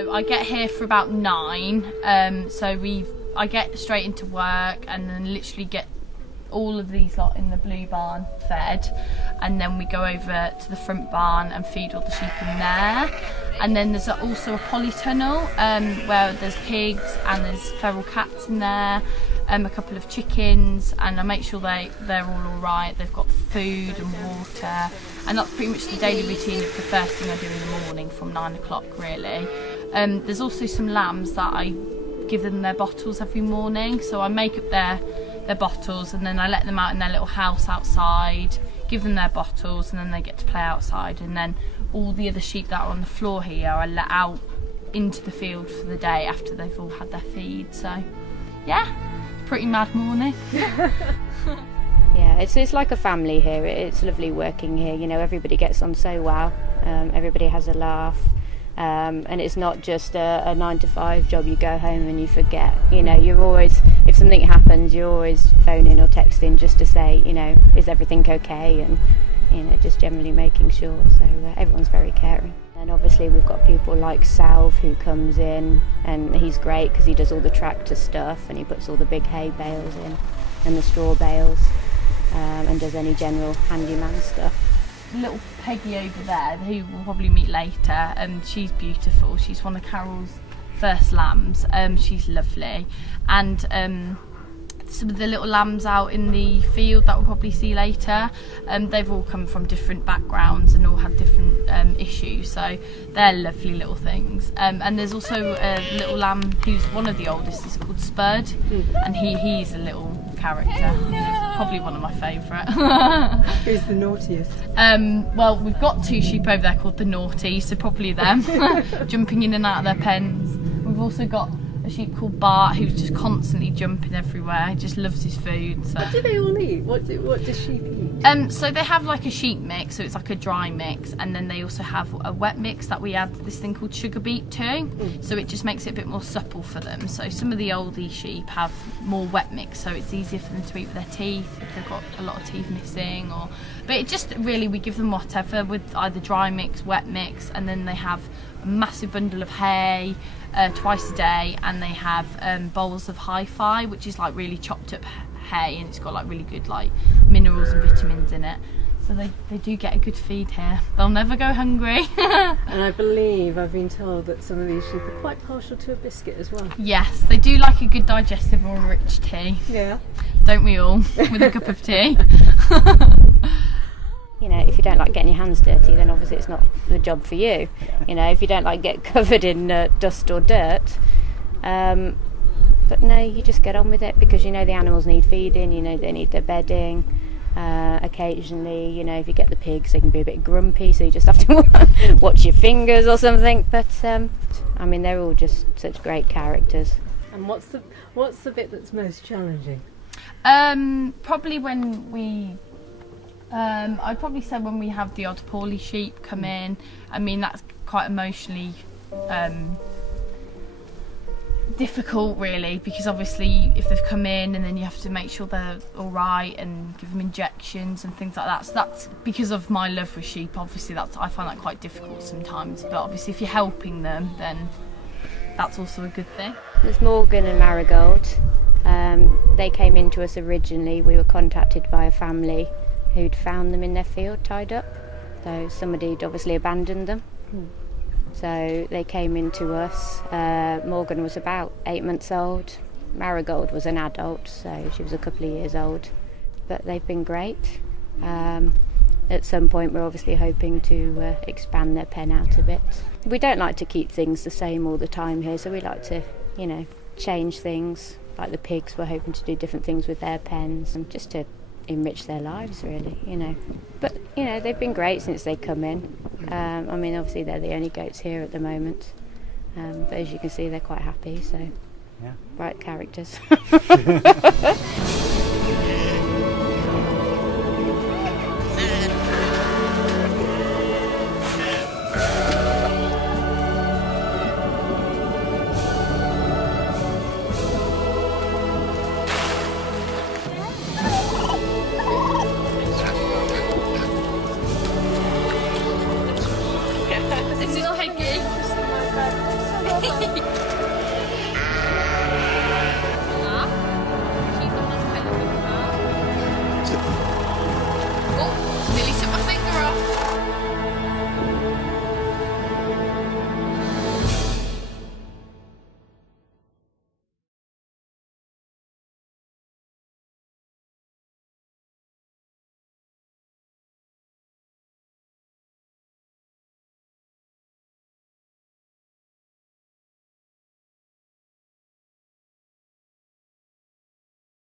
So I get here for about 9. I get straight into work and then literally get all of these lot in the blue barn fed, and then we go over to the front barn and feed all the sheep in there. And then there's also a polytunnel where there's pigs and there's feral cats in there, a couple of chickens, and I make sure they're all right. They've got food and water, and that's pretty much the daily routine of the first thing I do in the morning from 9 o'clock really. There's also some lambs that I give them their bottles every morning, so I make up their bottles and then I let them out in their little house outside, give them their bottles, and then they get to play outside. And then all the other sheep that are on the floor here I let out into the field for the day after they've all had their feed. So yeah, pretty mad morning. Yeah, it's like a family here. It's lovely working here, you know, everybody gets on so well, everybody has a laugh. And it's not just a 9 to 5 job, you go home and you forget, you know, you're always, if something happens, you're always phoning or texting just to say, you know, is everything okay, and, you know, just generally making sure. So everyone's very caring. And obviously we've got people like Salve who comes in, and he's great because he does all the tractor stuff and he puts all the big hay bales in and the straw bales, and does any general handyman stuff. Little Peggy over there, who we'll probably meet later, she's beautiful. She's one of Carol's first lambs. She's lovely, and some of the little lambs out in the field that we'll probably see later, they've all come from different backgrounds and all had different issues, so they're lovely little things. And there's also a little lamb who's one of the oldest, is called Spud, and he's a little character. Probably one of my favourite. Who's the naughtiest? Well, we've got 2 sheep over there called the Naughty, so probably them, jumping in and out of their pens. We've also got a sheep called Bart who's just constantly jumping everywhere. He just loves his food. So. What do they all eat? What does sheep eat? So they have like a sheep mix, so it's like a dry mix, and then they also have a wet mix that we add this thing called sugar beet to, so it just makes it a bit more supple for them. So some of the oldie sheep have more wet mix, so it's easier for them to eat with their teeth if they've got a lot of teeth missing, but it just really, we give them whatever with either dry mix, wet mix, and then they have a massive bundle of hay twice a day, and they have bowls of Hi-Fi, which is like really chopped up hay, and it's got like really good like minerals and vitamins in it, so they do get a good feed here. They'll never go hungry. And I believe I've been told that some of these sheep are quite partial to a biscuit as well. Yes, they do like a good digestive or a rich tea. Yeah. Don't we all? With a cup of tea. You know, if you don't like getting your hands dirty, then obviously it's not the job for you. You know, if you don't like get covered in dust or dirt, but no, you just get on with it, because you know the animals need feeding, you know they need their bedding. Occasionally, you know, if you get the pigs, they can be a bit grumpy, so you just have to watch your fingers or something. But I mean, they're all just such great characters. And what's the bit that's most challenging? Probably when we. I'd probably say when we have the odd poorly sheep come in. I mean, that's quite emotionally difficult really, because obviously if they've come in and then you have to make sure they're all right and give them injections and things like that. So that's because of my love for sheep, obviously I find that quite difficult sometimes, but obviously if you're helping them, then that's also a good thing. There's Morgan and Marigold. They came into us originally. We were contacted by a family who'd found them in their field tied up, so somebody had obviously abandoned them. So they came into us. Morgan was about 8 months old. Marigold was an adult, so she was a couple of years old. But they've been great. At some point we're obviously hoping to expand their pen out a bit. We don't like to keep things the same all the time here, so we like to, you know, change things. Like the pigs, we're hoping to do different things with their pens, and just to enrich their lives really, you know. But you know, they've been great since they come in. I mean, obviously they're the only goats here at the moment, but as you can see, they're quite happy, so yeah. Bright characters.